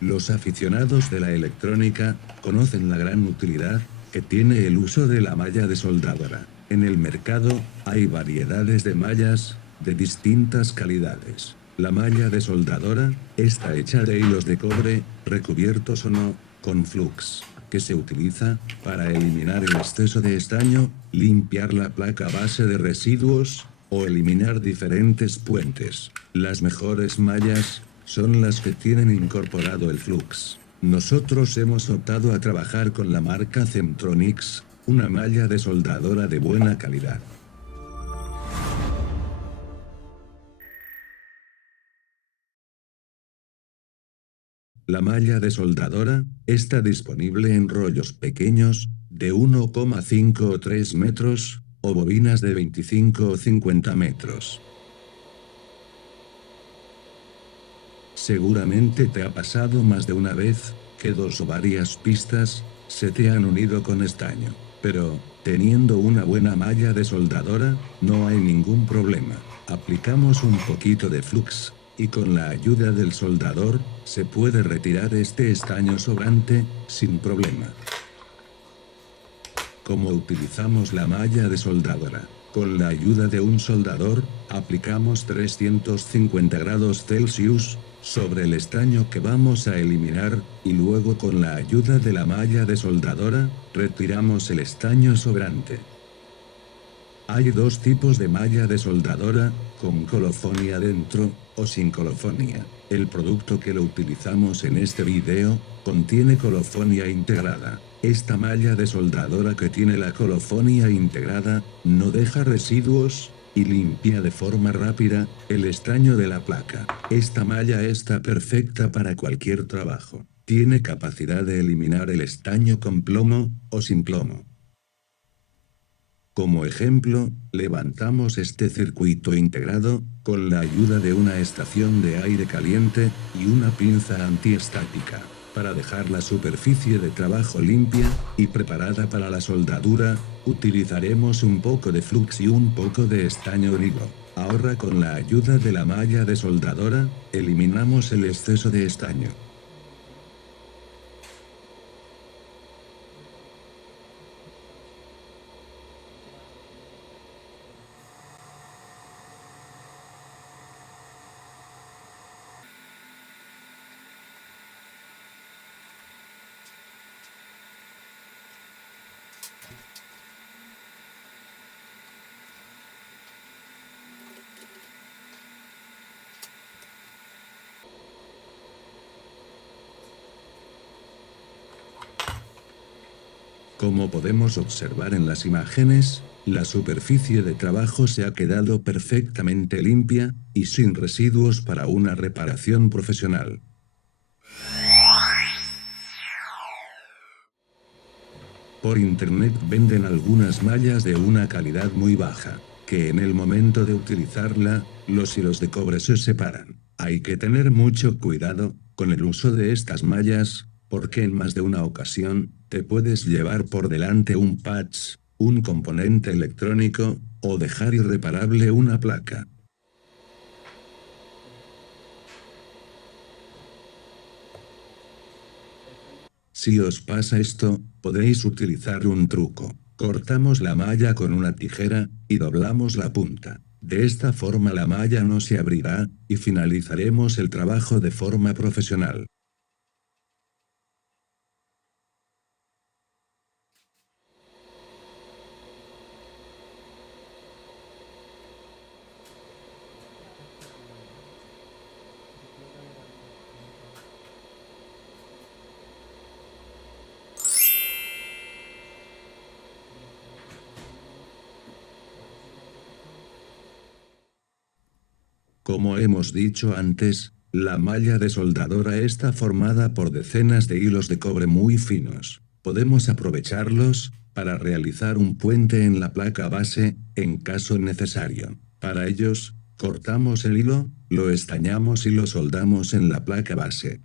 Los aficionados de la electrónica conocen la gran utilidad que tiene el uso de la malla de soldadura. En el mercado hay variedades de mallas de distintas calidades. La malla de soldadora está hecha de hilos de cobre, recubiertos o no, con flux, que se utiliza para eliminar el exceso de estaño, limpiar la placa base de residuos, o eliminar diferentes puentes. Las mejores mallas son las que tienen incorporado el flux. Nosotros hemos optado a trabajar con la marca Centronix, una malla de soldadora de buena calidad. La malla de soldadora está disponible en rollos pequeños, de 1,5 o 3 metros, o bobinas de 25 o 50 metros. Seguramente te ha pasado más de una vez, que dos o varias pistas se te han unido con estaño. Pero, teniendo una buena malla de soldadora, no hay ningún problema. Aplicamos un poquito de flux, y con la ayuda del soldador, se puede retirar este estaño sobrante, sin problema. ¿Cómo utilizamos la malla de soldadora? Con la ayuda de un soldador, aplicamos 350 grados Celsius sobre el estaño que vamos a eliminar, y luego con la ayuda de la malla de soldadora, retiramos el estaño sobrante. Hay dos tipos de malla de soldadora, con colofonia dentro, o sin colofonia. El producto que lo utilizamos en este video, contiene colofonia integrada. Esta malla de soldadora que tiene la colofonia integrada, no deja residuos, y limpia de forma rápida, el estaño de la placa. Esta malla está perfecta para cualquier trabajo. Tiene capacidad de eliminar el estaño con plomo, o sin plomo. Como ejemplo, levantamos este circuito integrado, con la ayuda de una estación de aire caliente, y una pinza antiestática, para dejar la superficie de trabajo limpia, y preparada para la soldadura. Utilizaremos un poco de flux y un poco de estaño en hilo. Ahora con la ayuda de la malla de soldadora, eliminamos el exceso de estaño. Como podemos observar en las imágenes, la superficie de trabajo se ha quedado perfectamente limpia, y sin residuos para una reparación profesional. Por internet venden algunas mallas de una calidad muy baja, que en el momento de utilizarla, los hilos de cobre se separan. Hay que tener mucho cuidado con el uso de estas mallas, porque en más de una ocasión, te puedes llevar por delante un patch, un componente electrónico, o dejar irreparable una placa. Si os pasa esto, podéis utilizar un truco. Cortamos la malla con una tijera, y doblamos la punta. De esta forma la malla no se abrirá, y finalizaremos el trabajo de forma profesional. Como hemos dicho antes, la malla de soldadora está formada por decenas de hilos de cobre muy finos. Podemos aprovecharlos para realizar un puente en la placa base, en caso necesario. Para ellos, cortamos el hilo, lo estañamos y lo soldamos en la placa base.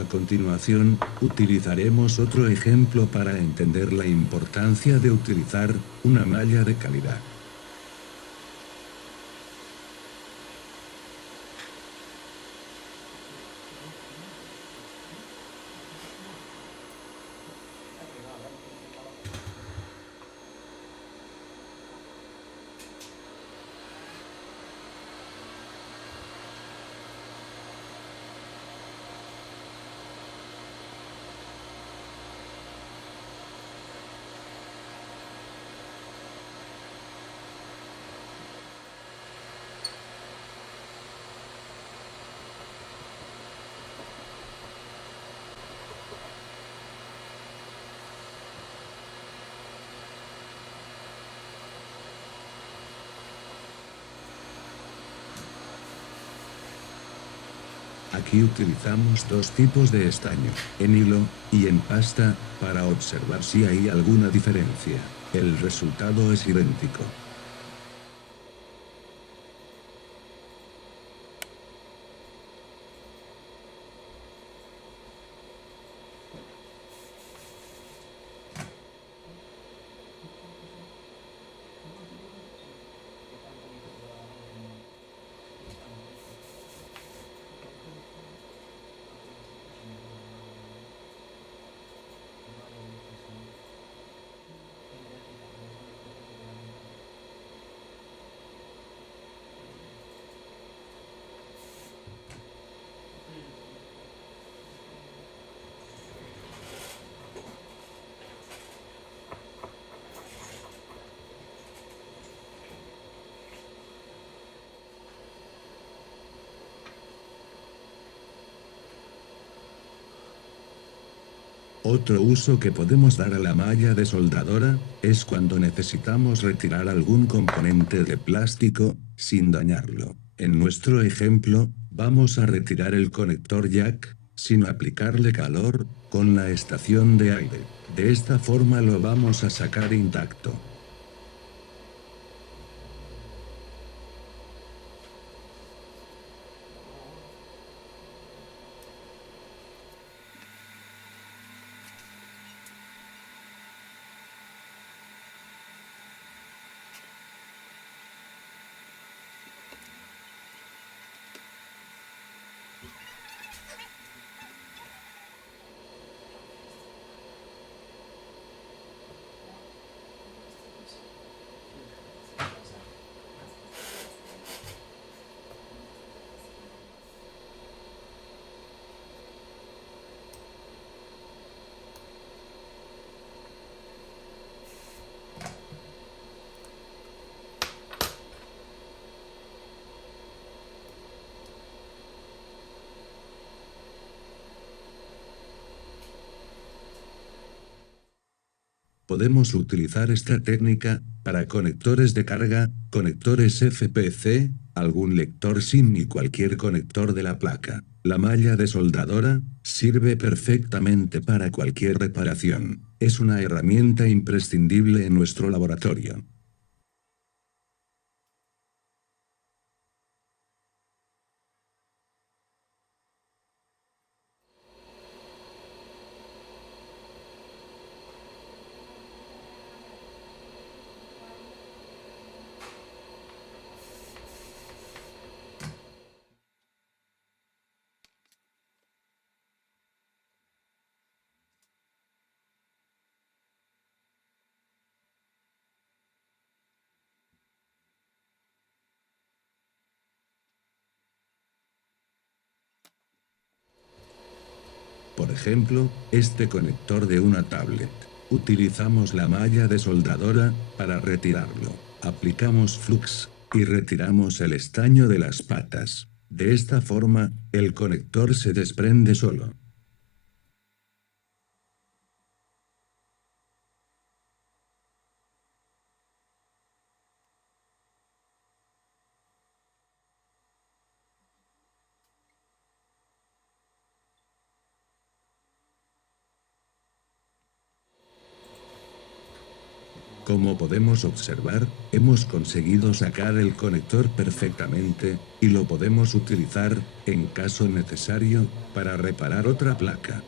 A continuación, utilizaremos otro ejemplo para entender la importancia de utilizar una malla de calidad. Aquí utilizamos dos tipos de estaño, en hilo y en pasta, para observar si hay alguna diferencia. El resultado es idéntico. Otro uso que podemos dar a la malla de soldadora es cuando necesitamos retirar algún componente de plástico sin dañarlo. En nuestro ejemplo, vamos a retirar el conector jack sin aplicarle calor con la estación de aire. De esta forma lo vamos a sacar intacto. Podemos utilizar esta técnica para conectores de carga, conectores FPC, algún lector SIM y cualquier conector de la placa. La malla de soldadora sirve perfectamente para cualquier reparación. Es una herramienta imprescindible en nuestro laboratorio. Por ejemplo, este conector de una tablet. Utilizamos la malla de soldadora para retirarlo. Aplicamos flux y retiramos el estaño de las patas. De esta forma, el conector se desprende solo. Como podemos observar, hemos conseguido sacar el conector perfectamente, y lo podemos utilizar, en caso necesario, para reparar otra placa.